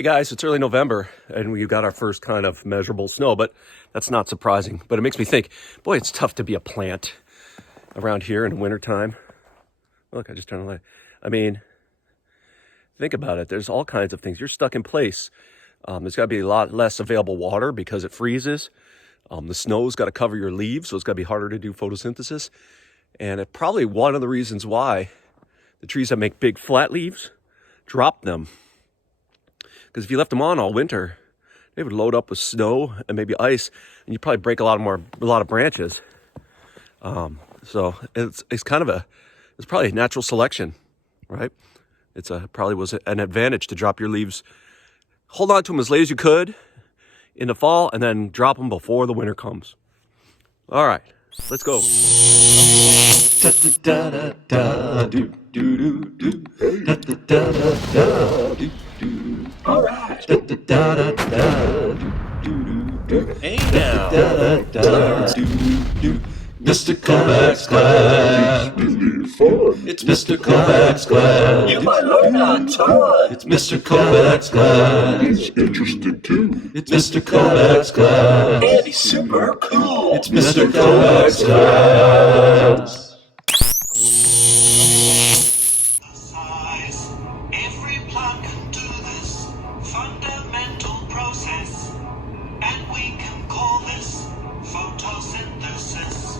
Hey guys, it's early November and we've got our first kind of measurable snow, but that's not surprising. But it makes me think, boy, it's tough to be a plant around here in the wintertime. Look, I just turned the light. I mean, think about it. There's all kinds of things. You're stuck in place. There's got to be a lot less available water because it freezes. The snow's got to cover your leaves, so it's got to be harder to do photosynthesis. And it probably one of the reasons why the trees that make big flat leaves drop them. Because if you left them on all winter, they would load up with snow and maybe ice, and you'd probably break a lot of branches. So it's probably a natural selection, right? Probably was an advantage to drop your leaves, hold on to them as late as you could in the fall, and then drop them before the winter comes. All right, let's go. All right. Hey now. Mr. Kovacs class. It's Mr. Kovacs class. You might learn on time. It's Mr. Kovacs class. It's interesting too. It's Mr. Kovacs class. And he's super cool. It's Mr. Kovacs class. Every plant can do this fundamental process, and we can call this photosynthesis.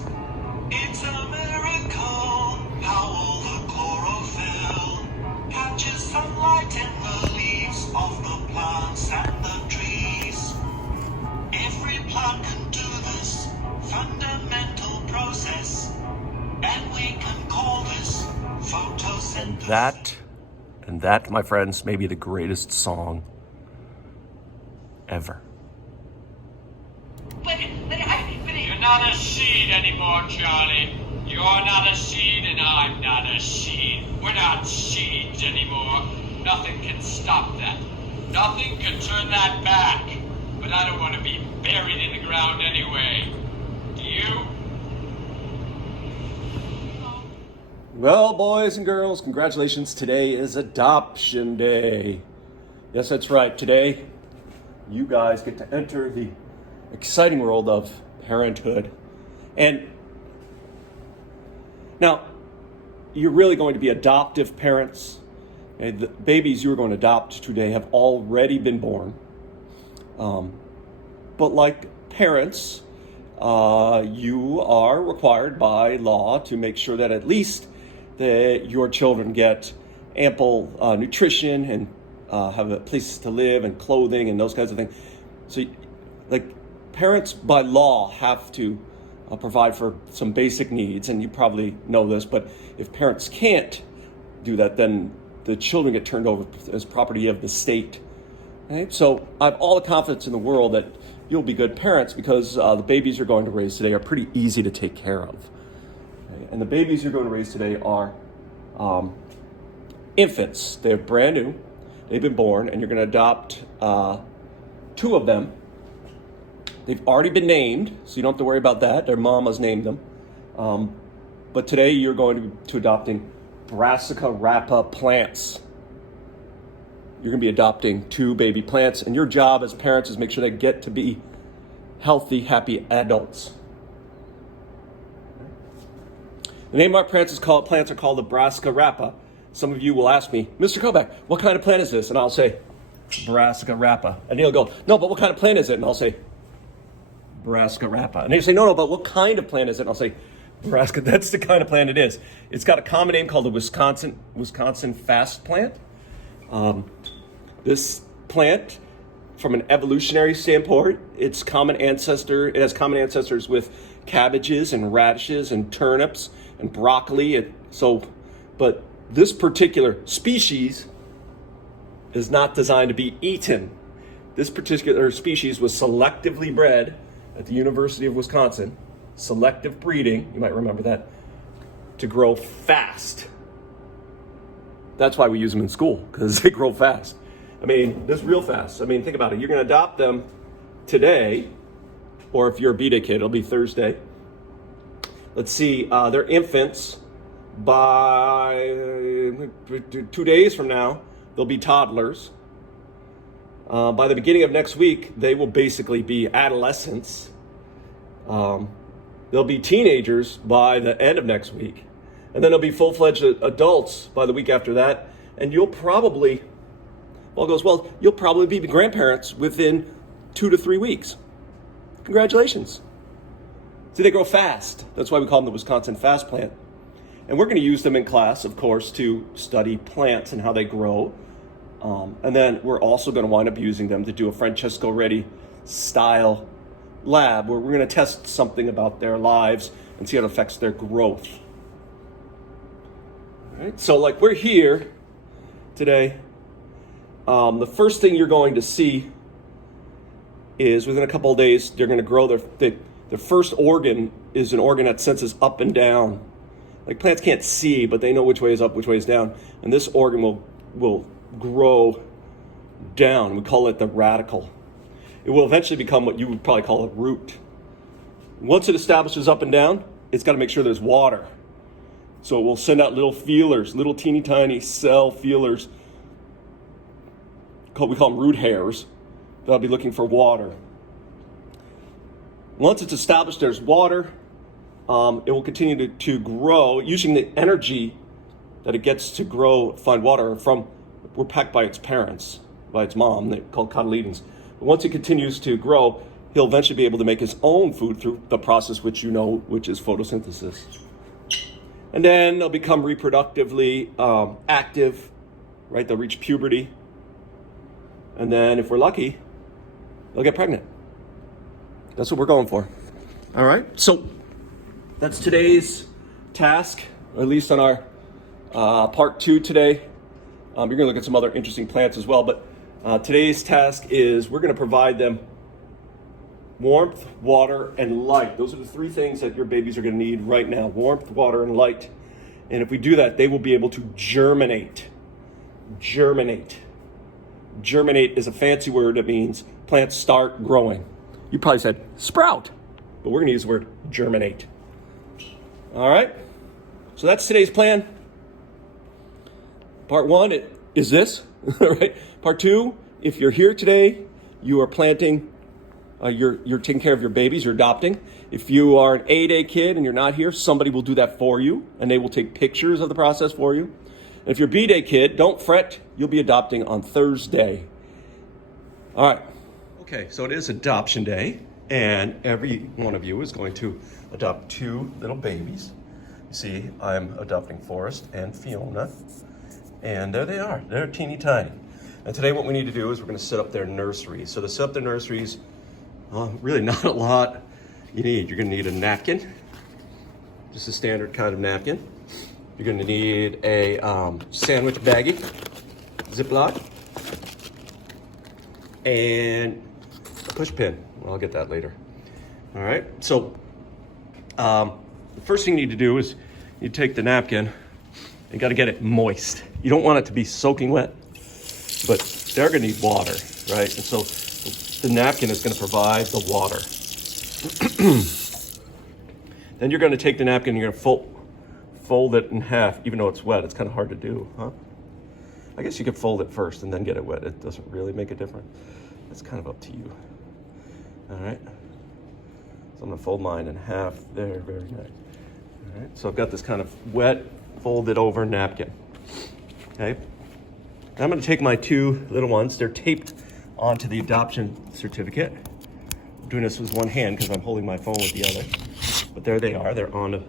It's a miracle how all the chlorophyll catches sunlight in the leaves of the plants and the trees. Every plant can do this fundamental process, and we can call this photosynthesis. And that, my friends, may be the greatest song ever. You're not a seed anymore, Charlie. You're not a seed and I'm not a seed. We're not seeds anymore. Nothing can stop that. Nothing can turn that back. But I don't want to be buried in the ground anyway. Do you? Well, boys and girls, congratulations. Today is Adoption Day. Yes, that's right. Today, you guys get to enter the exciting world of parenthood. And now, you're really going to be adoptive parents. And the babies you are going to adopt today have already been born. But like parents, you are required by law to make sure that at least your children get ample nutrition and have a place to live and clothing and those kinds of things. So, parents by law have to provide for some basic needs, and you probably know this, but if parents can't do that, then the children get turned over as property of the state. Okay? So I have all the confidence in the world that you'll be good parents because the babies you're going to raise today are pretty easy to take care of. Okay? And the babies you're going to raise today are infants. They're brand new. They've been born, and you're going to adopt two of them. They've already been named, so you don't have to worry about that. Their mamas named them. But today you're going to adopting Brassica rapa plants. You're going to be adopting two baby plants, and your job as parents is make sure they get to be healthy, happy adults. The name of our plants are called the Brassica rapa. Some of you will ask me, Mr. Kovac, what kind of plant is this? And I'll say, Brassica rapa. And he'll go, no, but what kind of plant is it? And I'll say, Brassica rapa. And he'll say, no, but what kind of plant is it? And I'll say, Brassica, that's the kind of plant it is. It's got a common name called the Wisconsin fast plant. This plant, from an evolutionary standpoint, it has common ancestors with cabbages and radishes and turnips and broccoli. But this particular species is not designed to be eaten. This particular species was selectively bred at the University of Wisconsin, selective breeding, you might remember that, to grow fast. That's why we use them in school, because they grow fast. I mean, this is real fast. I mean, think about it. You're going to adopt them today, or if you're a B-Day kid, it'll be Thursday. Let's see, they're infants. By 2 days from now, they'll be toddlers. By the beginning of next week, they will basically be adolescents. They'll be teenagers by the end of next week. And then they'll be full-fledged adults by the week after that. And you'll probably, if all goes well, you'll probably be grandparents within 2 to 3 weeks. Congratulations. See, they grow fast. That's why we call them the Wisconsin Fast Plant. And we're going to use them in class, of course, to study plants and how they grow. And then we're also going to wind up using them to do a Francesco Redi style lab where we're going to test something about their lives and see how it affects their growth. All right, so like we're here today. The first thing you're going to see is within a couple of days, they're going to grow their first organ is an organ that senses up and down. Like plants can't see, but they know which way is up, which way is down. And this organ will grow down. We call it the radicle. It will eventually become what you would probably call a root. Once it establishes up and down, it's got to make sure there's water. So it will send out little feelers, little teeny tiny cell feelers. We call them root hairs. They'll be looking for water. Once it's established there's water, it will continue to grow using the energy that it gets to grow, find water we're packed by its parents, by its mom, they're called cotyledons. But once it continues to grow, he'll eventually be able to make his own food through the process which you know, which is photosynthesis. And then they'll become reproductively active, right? They'll reach puberty. And then if we're lucky, they'll get pregnant. That's what we're going for. All right, so that's today's task, or at least on our part 2 today. You're gonna look at some other interesting plants as well, but today's task is we're gonna provide them warmth, water, and light. Those are the 3 things that your babies are gonna need right now: warmth, water, and light. And if we do that, they will be able to germinate. Germinate. Germinate is a fancy word that means plants start growing. You probably said sprout, but we're gonna use the word germinate. All right, so that's today's plan. Part 1 is this, right? Part 2, if you're here today, you are planting, you're taking care of your babies, you're adopting. If you are an A-Day kid and you're not here, somebody will do that for you, and they will take pictures of the process for you. And if you're a B-Day kid, don't fret, you'll be adopting on Thursday. All right. Okay, so it is adoption day, and every one of you is going to adopt 2 little babies. You see, I'm adopting Forrest and Fiona, and there they are. They're teeny tiny. And today what we need to do is we're going to set up their nurseries. So to set up their nurseries, really not a lot you need. You're going to need a napkin, just a standard kind of napkin. You're going to need a sandwich baggie, Ziploc, and a push pin. Well, I'll get that later. All right, so the first thing you need to do is you take the napkin and got to get it moist. You don't want it to be soaking wet, but they're going to need water, right? And so the napkin is going to provide the water. Then you're going to take the napkin and you're going to fold it in half, even though it's wet. It's kind of hard to do, huh? I guess you could fold it first and then get it wet. It doesn't really make a difference. It's kind of up to you. All right. So I'm going to fold mine in half there, very nice. All right. So I've got this kind of wet, folded over napkin. Okay. Now I'm going to take my 2 little ones. They're taped onto the adoption certificate. I'm doing this with one hand because I'm holding my phone with the other. But there they are. They're on a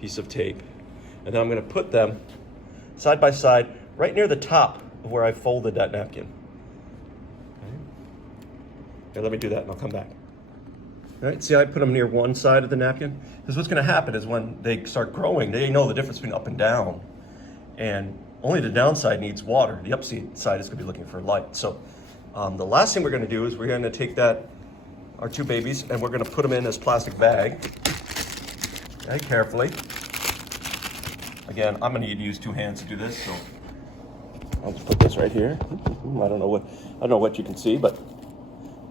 piece of tape. And then I'm going to put them side by side right near the top of where I folded that napkin. Okay. Here, let me do that and I'll come back. All right, see, I put them near one side of the napkin because what's going to happen is when they start growing, they know the difference between up and down. And only the downside needs water. The upside side is going to be looking for light. So the last thing we're going to do is we're going to take our 2 babies, and we're going to put them in this plastic bag. Okay, carefully. Again, I'm going to need to use 2 hands to do this, so I'll just put this right here. I don't know what you can see, but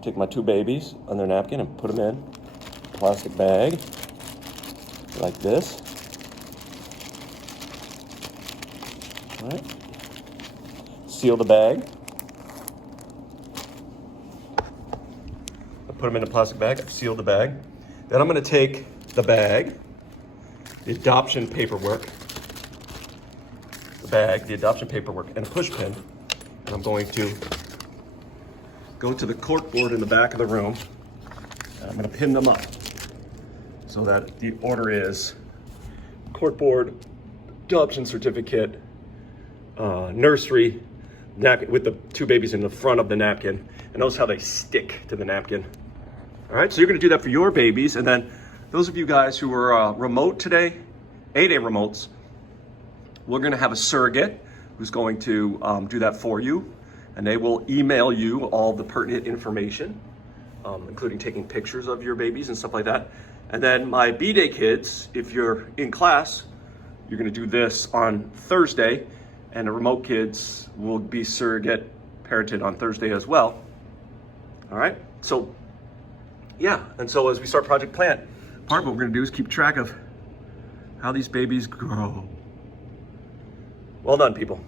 take my 2 babies on their napkin and put them in a plastic bag like this. All right. Seal the bag. Put them in a plastic bag. I've sealed the bag. Then I'm going to take the bag, the adoption paperwork, the adoption paperwork, and a push pin. And I'm going to go to the cork board in the back of the room. And I'm going to pin them up so that the order is cork board, adoption certificate, nursery, napkin with the two babies in the front of the napkin. And notice how they stick to the napkin. All right, so you're going to do that for your babies. And then those of you guys who are remote today, 8A remotes, we're going to have a surrogate who's going to do that for you. And they will email you all the pertinent information, including taking pictures of your babies and stuff like that. And then my B-Day kids, if you're in class, you're going to do this on Thursday. And the remote kids will be surrogate parented on Thursday as well. All right, so yeah, and so as we start Project Plant, part of what we're gonna do is keep track of how these babies grow. Well done, people.